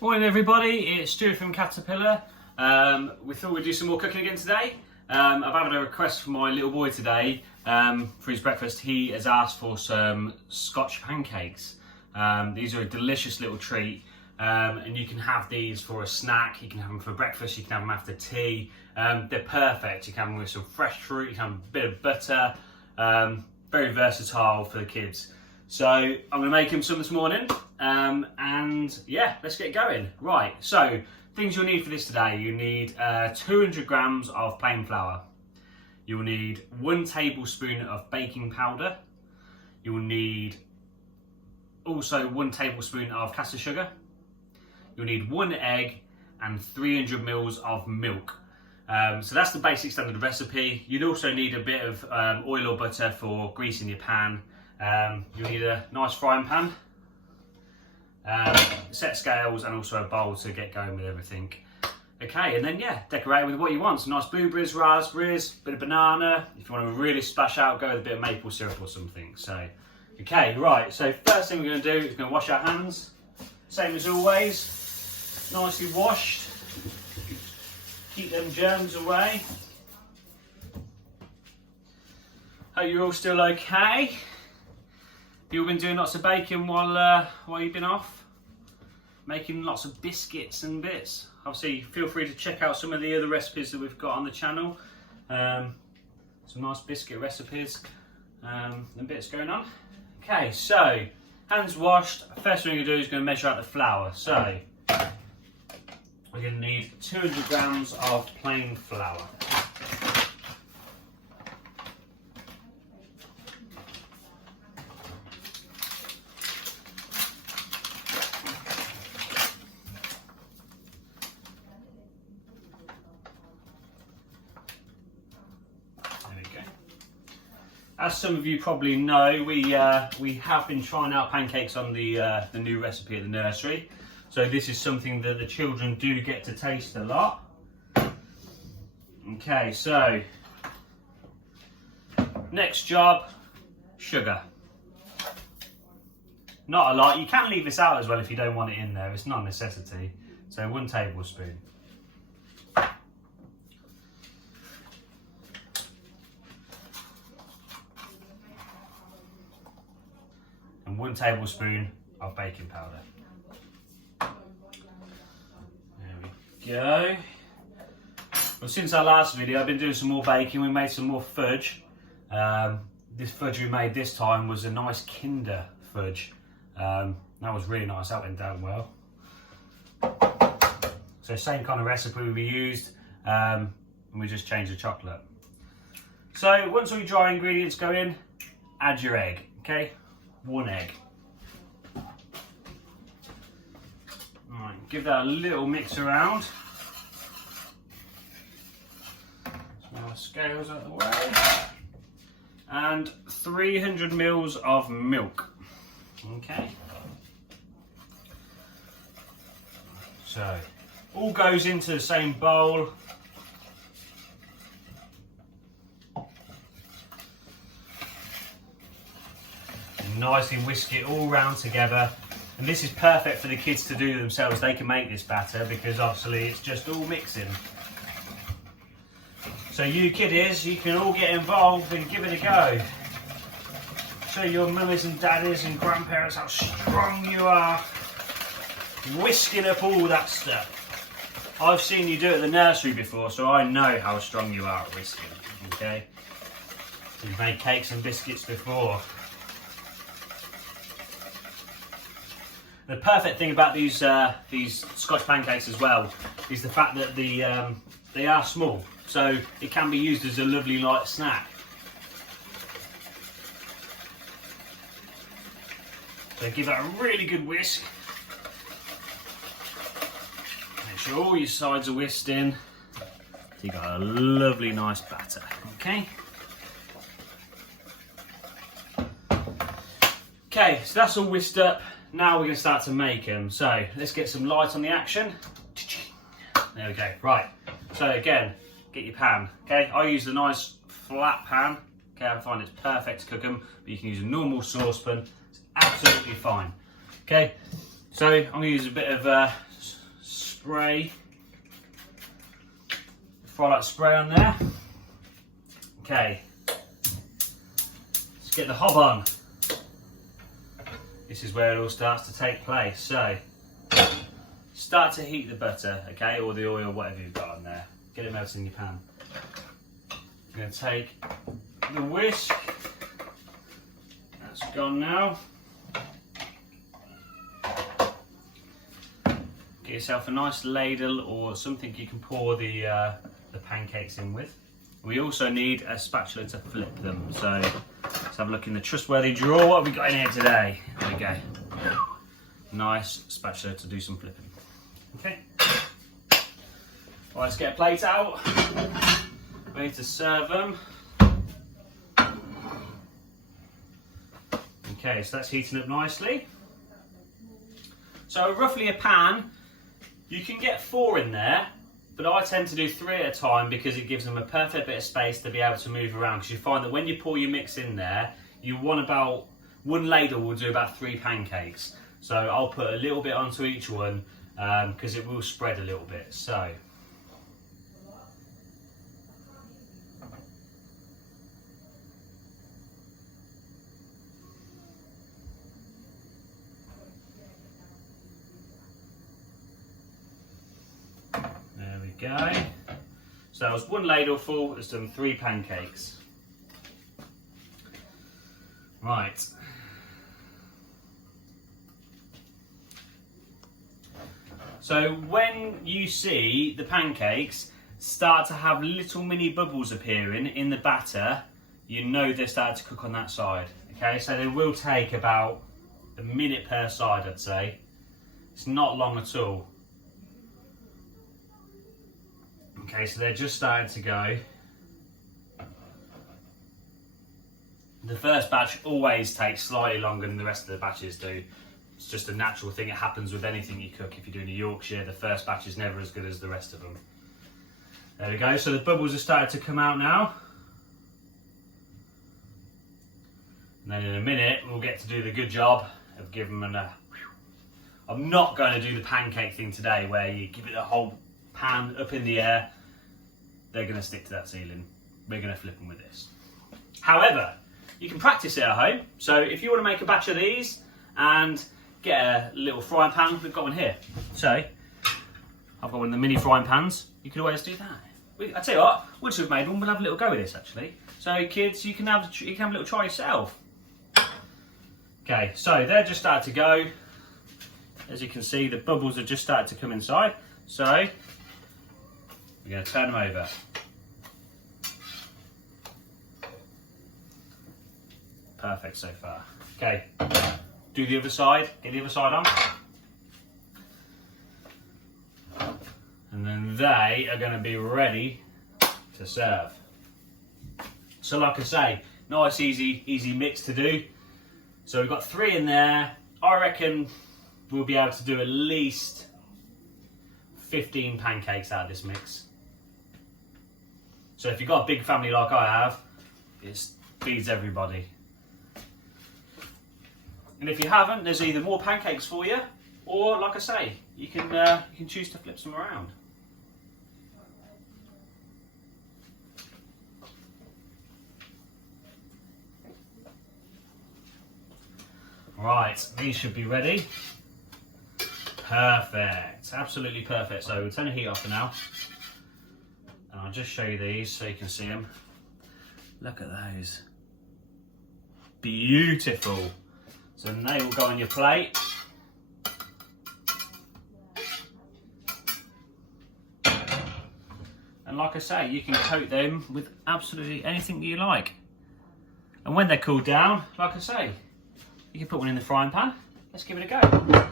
Morning everybody, it's Stuart from Caterpillar. We thought we'd do some more cooking again today. I've had a request from my little boy today for his breakfast. He has asked for some scotch pancakes. These are a delicious little treat and you can have these for a snack, you can have them for breakfast, you can have them after tea. They're perfect. You can have them with some fresh fruit, you can have a bit of butter. Very versatile for the kids. So I'm going to make him some this morning and yeah, let's get going. Right, so things you'll need for this today. You need 200 grams of plain flour. You'll need 1 tablespoon of baking powder. You'll need also 1 tablespoon of caster sugar. You'll need 1 egg and 300 mils of milk. So that's the basic standard recipe. You'd also need a bit of oil or butter for greasing your pan. You'll need a nice frying pan, set scales and also a bowl to get going with everything. Okay, and then yeah, decorate it with what you want. Some nice blueberries, raspberries, bit of banana. If you want to really splash out, go with a bit of maple syrup or something. So, okay, right, so first thing we're going to do is going to wash our hands. Same as always, nicely washed. Keep them germs away. Hope you're all still okay. You've been doing lots of baking while you've been off, making lots of biscuits and bits. Obviously, feel free to check out some of the other recipes that we've got on the channel. Some nice biscuit recipes and bits going on. Okay, so hands washed. First thing you're going to do is going to measure out the flour. So we're going to need 200 grams of plain flour. As some of you probably know, we have been trying out pancakes on the new recipe at the nursery. So this is something that the children do get to taste a lot. Okay, so next job, sugar. Not a lot. You can leave this out as well if you don't want it in there. It's not a necessity. So 1 tablespoon. And 1 tablespoon of baking powder. There we go. Well, since our last video, I've been doing some more baking. We made some more fudge. This fudge we made this time was a nice Kinder fudge. That was really nice. That went down well. So same kind of recipe we used, and we just changed the chocolate. So once all your dry ingredients go in, add your egg. Okay. 1 egg. Alright, give that a little mix around. Smell the scales out of the way. And 300 mils of milk. Okay. So, all goes into the same bowl. Nicely whisk it all round together, and this is perfect for the kids to do themselves. They can make this batter because obviously it's just all mixing. So you kiddies, you can all get involved and give it a go. Show your mummies and daddies and grandparents how strong you are whisking up all that stuff. I've seen you do it at the nursery before, so I know how strong you are at whisking. Okay, you've made cakes and biscuits before. The perfect thing about these Scotch pancakes as well is the fact that they are small, so it can be used as a lovely light snack. So give that a really good whisk. Make sure all your sides are whisked in. So you got a lovely nice batter. Okay. Okay, so that's all whisked up. Now we're going to start to make them. So let's get some light on the action. There we go. Right. So again, get your pan. Okay. I use a nice flat pan. Okay. I find it's perfect to cook them, but you can use a normal saucepan. It's absolutely fine. Okay. So I'm going to use a bit of spray. Fry light spray on there. Okay. Let's get the hob on. This is where it all starts to take place. So, start to heat the butter, okay, or the oil, whatever you've got on there. Get it melted in your pan. I'm going to take the whisk. That's gone now. Get yourself a nice ladle or something you can pour the pancakes in with. We also need a spatula to flip them. So let's have a look in the trustworthy drawer. What have we got in here today? There we go. Nice spatula to do some flipping. Okay. Well, let's get a plate out. Ready to serve them. Okay, so that's heating up nicely. So roughly a pan, you can get 4 in there, but I tend to do 3 at a time because it gives them a perfect bit of space to be able to move around. Because you find that when you pour your mix in there, you want about 1 ladle will do about 3 pancakes. So I'll put a little bit onto each one because it will spread a little bit. So. There we go. So that was 1 ladle full, it's done 3 pancakes. Right. So when you see the pancakes start to have little mini bubbles appearing in the batter, you know they're starting to cook on that side. Okay, so they will take about a minute per side, I'd say. It's not long at all. Okay, so they're just starting to go. The first batch always takes slightly longer than the rest of the batches do. It's just a natural thing. It happens with anything you cook. If you're doing a Yorkshire, the first batch is never as good as the rest of them. There we go. So the bubbles are starting to come out now. And then in a minute, we'll get to do the good job of giving them a... I'm not going to do the pancake thing today where you give it the whole pan up in the air. They're going to stick to that ceiling. We're going to flip them with this. However, you can practice it at home. So if you want to make a batch of these and get a little frying pan, we've got one here. So I've got one of the mini frying pans. You can always do that. I tell you what, once we've made one, we'll have a little go with this actually. So kids, you can have a little try yourself. Okay, so they're just started to go. As you can see, the bubbles have just started to come inside. So we're going to turn them over. Perfect so far. Okay, do the other side, get the other side on. And then they are going to be ready to serve. So like I say, nice easy mix to do. So we've got 3 in there. I reckon we'll be able to do at least 15 pancakes out of this mix. So if you've got a big family like I have, it feeds everybody. And if you haven't, there's either more pancakes for you, or like I say, you can choose to flip some around. Right, these should be ready. Perfect, absolutely perfect. So we'll turn the heat off for now. And I'll just show you these so you can see them. Look at those. Beautiful. So then they will go on your plate. And like I say, you can coat them with absolutely anything you like. And when they're cooled down, like I say, you can put one in the frying pan. Let's give it a go.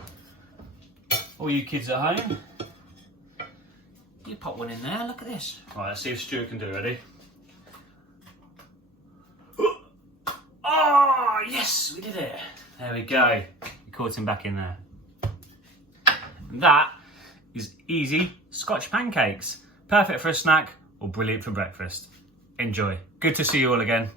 All you kids at home, you pop one in there, look at this. Right, let's see if Stuart can do it, ready? Oh, yes, we did it. There we go. You caught him back in there. And that is easy Scotch pancakes. Perfect for a snack or brilliant for breakfast. Enjoy. Good to see you all again.